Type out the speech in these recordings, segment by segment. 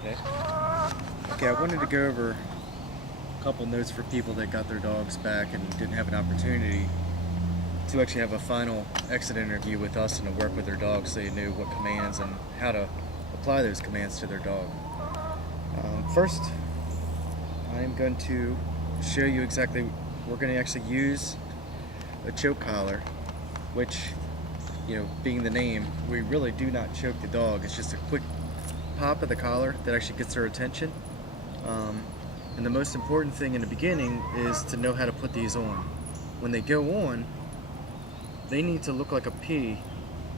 Okay. Okay, I wanted to go over a couple notes for people that got their dogs back and didn't have an opportunity to actually have a final exit interview with us and to work with their dogs so they knew what commands and how to apply those commands to their dog. First, I am going to show you exactly, we're going to actually use a choke collar, which, being the name, we really do not choke the dog. It's just a quick pop of the collar that actually gets their attention. And the most important thing in the beginning is to know how to put these on. When they go on, they need to look like a P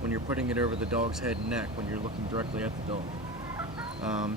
when you're putting it over the dog's head and neck when you're looking directly at the dog.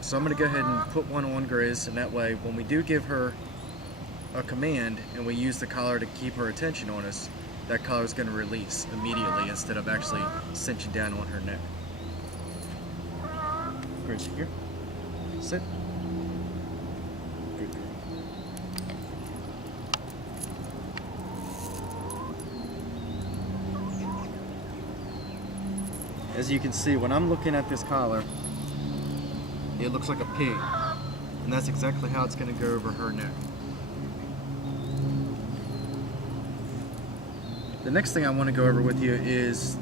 So I'm going to go ahead and put one on Grizz, and that way when we do give her a command and we use the collar to keep her attention on us, that collar is going to release immediately instead of actually cinching down on her neck. Grizz, here. Sit. Good girl. As you can see, when I'm looking at this collar, it looks like a P, and that's exactly how it's going to go over her neck. The next thing I want to go over with you is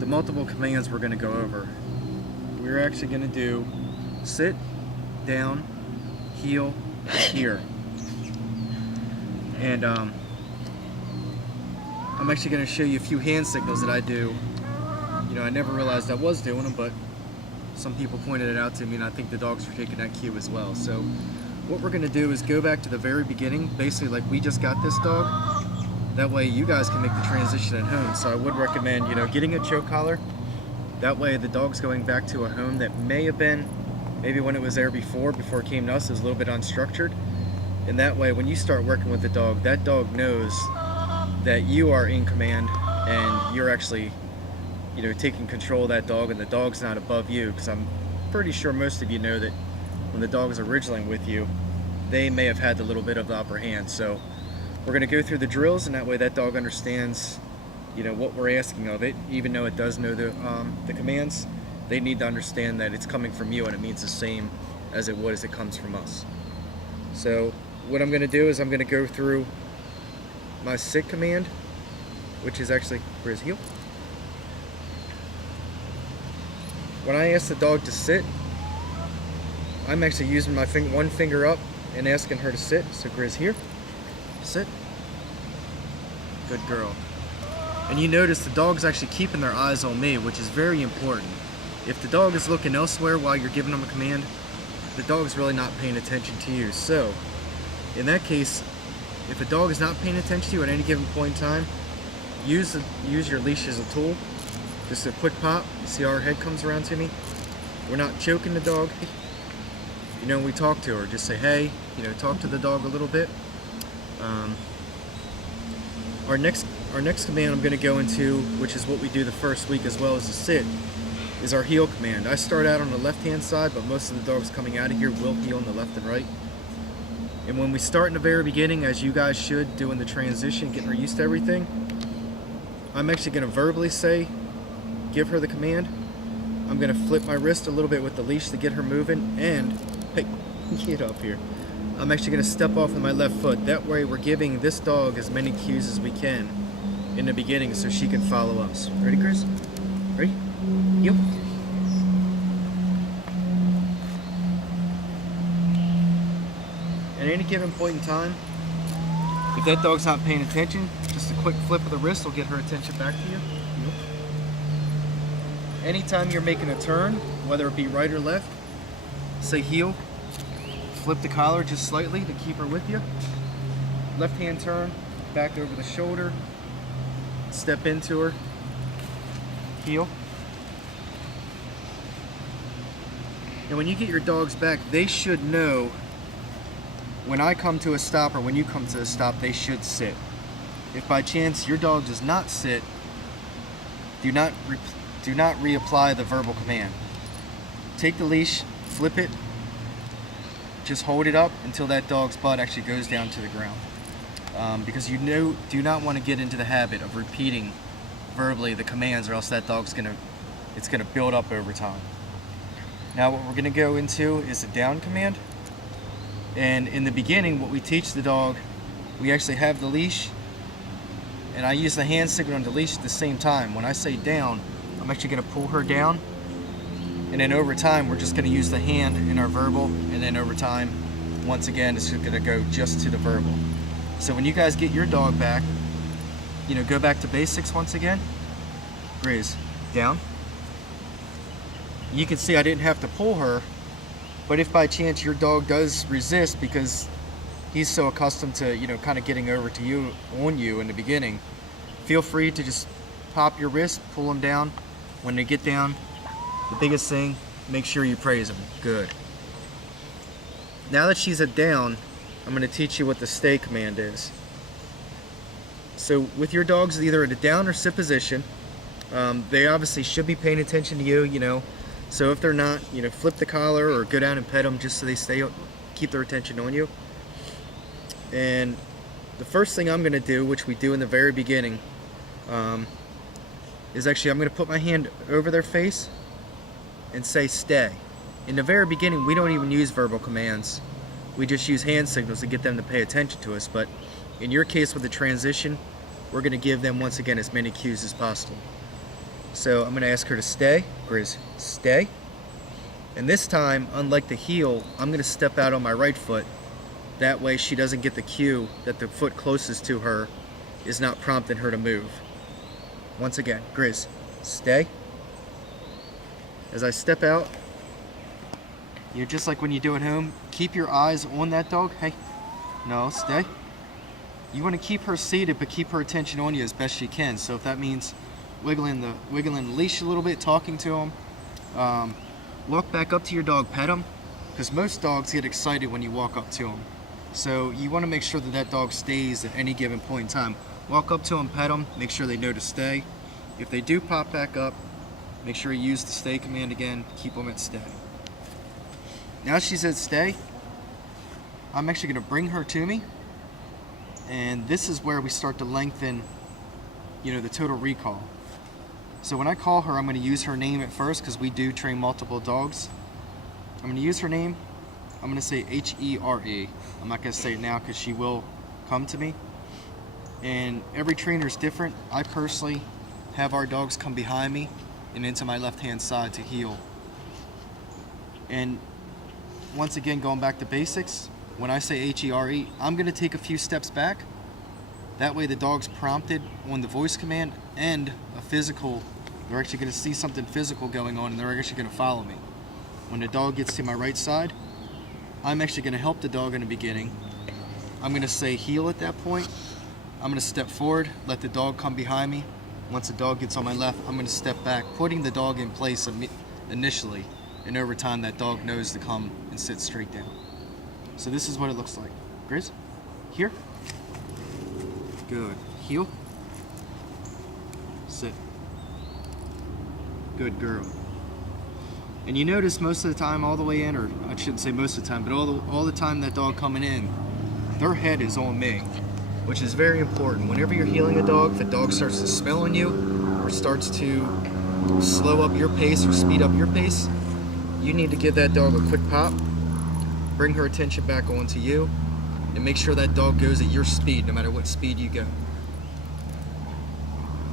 the multiple commands we're going to go over. We're actually going to do sit, down, heel, here. And I'm actually going to show you a few hand signals that I do. I never realized I was doing them, but some people pointed it out to me, and I think the dogs are taking that cue as well. So what we're going to do is go back to the very beginning, basically like we just got this dog. That way you guys can make the transition at home. So I would recommend, getting a choke collar. That way the dog's going back to a home that may have been, maybe when it was there before it came to us, it was a little bit unstructured. And that way when you start working with the dog, that dog knows that you are in command and you're actually taking control of that dog, and the dog's not above you, because I'm pretty sure most of you know that when the dog is originally with you, they may have had a little bit of the upper hand. So we're going to go through the drills, and that way that dog understands what we're asking of it. Even though it does know the commands, they need to understand that it's coming from you and it means the same as it would as it comes from us. So what I'm going to do is I'm going to go through my sit command, which is actually for his heel. When I ask the dog to sit, I'm actually using my one finger up and asking her to sit. So Grizz, here, sit. Good girl. And you notice the dog's actually keeping their eyes on me, which is very important. If the dog is looking elsewhere while you're giving them a command, the dog's really not paying attention to you. So in that case, if a dog is not paying attention to you at any given point in time, use your leash as a tool. Just a quick pop. You see how her head comes around to me? We're not choking the dog. When we talk to her, just say, hey, talk to the dog a little bit. Our next command I'm going to go into, which is what we do the first week as well as the sit, is our heel command. I start out on the left-hand side, but most of the dogs coming out of here will heel on the left and right. And when we start in the very beginning, as you guys should, doing the transition, getting her used to everything, I'm actually going to verbally say, give her the command. I'm going to flip my wrist a little bit with the leash to get her moving, and hey, get up here. I'm actually going to step off with my left foot. That way we're giving this dog as many cues as we can in the beginning so she can follow us. Ready, Chris? Ready? Heel. At any given point in time, if that dog's not paying attention, just a quick flip of the wrist will get her attention back to you. Anytime you're making a turn, whether it be right or left, say heel, flip the collar just slightly to keep her with you. Left hand turn, back over the shoulder, step into her, heel. And when you get your dogs back, they should know when I come to a stop or when you come to a stop, they should sit. If by chance your dog does not sit, do not reapply the verbal command. Take the leash, flip it, just hold it up until that dog's butt actually goes down to the ground. Because do not want to get into the habit of repeating verbally the commands, or else that dog's gonna build up over time. Now what we're going to go into is a down command. And in the beginning, what we teach the dog, we actually have the leash, and I use the hand signal on the leash at the same time. When I say down, I'm actually going to pull her down, and then over time we're just going to use the hand in our verbal, and then over time, once again, it's going to go just to the verbal. So when you guys get your dog back, go back to basics once again. Grizz, down. You can see I didn't have to pull her, but if by chance your dog does resist because he's so accustomed to, kind of getting over to you, on you in the beginning, feel free to just pop your wrist, pull him down. When they get down, the biggest thing, make sure you praise them. Good. Now that she's at down, I'm going to teach you what the stay command is. So with your dogs either at a down or sit position, they obviously should be paying attention to you, So if they're not, flip the collar or go down and pet them just so they keep their attention on you. And the first thing I'm going to do, which we do in the very beginning, is actually I'm going to put my hand over their face and say stay. In the very beginning, we don't even use verbal commands. We just use hand signals to get them to pay attention to us. But in your case with the transition, we're going to give them, once again, as many cues as possible. So I'm going to ask her to stay. Grizz, stay. And this time, unlike the heel, I'm going to step out on my right foot. That way she doesn't get the cue that the foot closest to her is not prompting her to move. Once again, Grizz, stay. As I step out, just like when you do at home, keep your eyes on that dog. Hey, no, stay. You want to keep her seated, but keep her attention on you as best you can. So if that means wiggling the leash a little bit, talking to them, walk back up to your dog, pet them, because most dogs get excited when you walk up to them. So you want to make sure that that dog stays at any given point in time. Walk up to them, pet them, make sure they know to stay. If they do pop back up, make sure you use the stay command again, keep them at stay. Now she's at stay, I'm actually going to bring her to me, and this is where we start to lengthen, the total recall. So when I call her, I'm going to use her name at first because we do train multiple dogs. I'm going to use her name. I'm going to say H-E-R-E. I'm not going to say it now because she will come to me. And every trainer is different. I personally have our dogs come behind me and into my left-hand side to heel. And once again, going back to basics, when I say H-E-R-E, I'm going to take a few steps back. That way the dog's prompted on the voice command and a physical. They're actually going to see something physical going on and they're actually going to follow me. When the dog gets to my right side, I'm actually going to help the dog in the beginning. I'm going to say heel at that point. I'm going to step forward, let the dog come behind me. Once the dog gets on my left, I'm going to step back, putting the dog in place initially. And over time, that dog knows to come and sit straight down. So this is what it looks like. Grizz, here. Good. Heel. Sit. Good girl. And you notice most of the time, all the way in, or I shouldn't say most of the time, but all the time that dog coming in, their head is on me, which is very important. Whenever you're healing a dog, if the dog starts to smell on you or starts to slow up your pace or speed up your pace, you need to give that dog a quick pop, bring her attention back onto you, and make sure that dog goes at your speed, no matter what speed you go.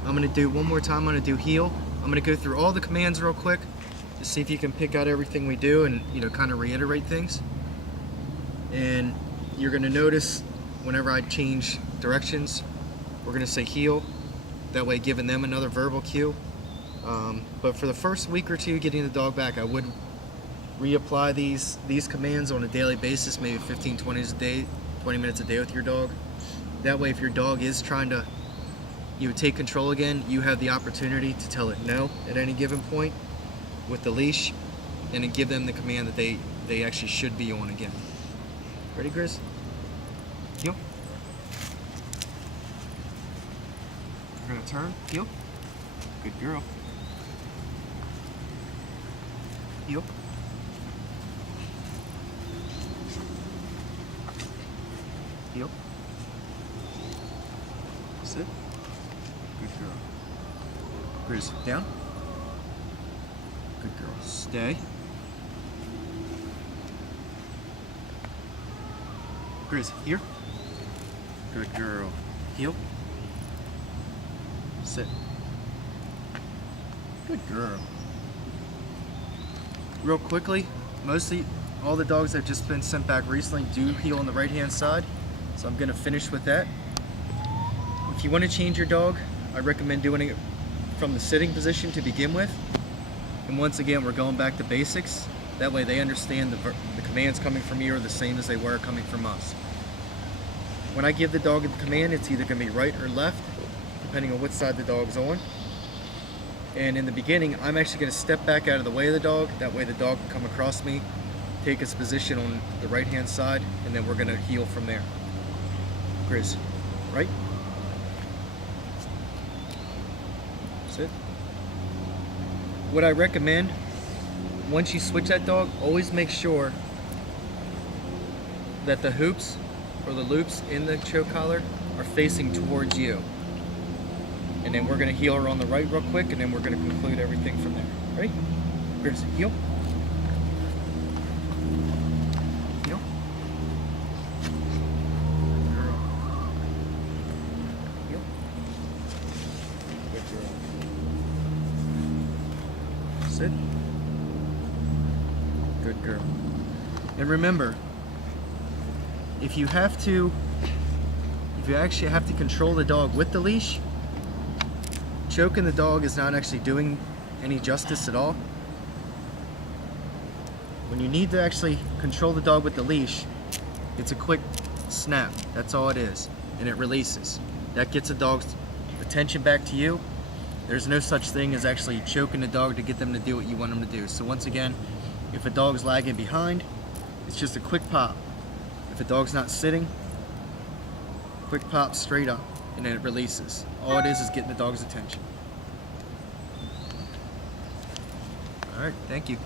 I'm going to do one more time. I'm going to do heel. I'm going to go through all the commands real quick to see if you can pick out everything we do and kind of reiterate things. And you're going to notice whenever I change directions, we're going to say heel, that way giving them another verbal cue. But for the first week or two getting the dog back, I would reapply these commands on a daily basis, maybe 15-20 minutes a day with your dog. That way if your dog is trying to take control again, you have the opportunity to tell it no at any given point with the leash, and then give them the command that they actually should be on again. Ready, Grizz? Heel. We're gonna turn, heel. Good girl. Heel. Heel. Sit. Good girl. Grizz, down. Good girl. Stay. Chris, here. Good girl. Heel. Sit. Good girl. Real quickly, mostly all the dogs that have just been sent back recently do heel on the right hand side, so I'm going to finish with that. If you want to change your dog, I recommend doing it from the sitting position to begin with. And once again, we're going back to basics. That way they understand the commands coming from you are the same as they were coming from us. When I give the dog the command, it's either going to be right or left, depending on which side the dog's on. And in the beginning, I'm actually going to step back out of the way of the dog. That way the dog can come across me, take its position on the right hand side, and then we're going to heel from there. Chris, right? Sit. What I recommend, once you switch that dog, always make sure that the hoops or the loops in the choke collar are facing towards you. And then we're going to heel her on the right real quick, and then we're going to conclude everything from there. Ready? Chris, heel. Heel. Girl. Heel. Good girl. Sit. Good girl. And remember, if you actually have to control the dog with the leash, choking the dog is not actually doing any justice at all. When you need to actually control the dog with the leash, it's a quick snap. That's all it is. And it releases. That gets the dog's attention back to you. There's no such thing as actually choking the dog to get them to do what you want them to do. So once again, if a dog's lagging behind, it's just a quick pop. If a dog's not sitting, quick pop straight up, and then it releases. All it is getting the dog's attention. All right, thank you.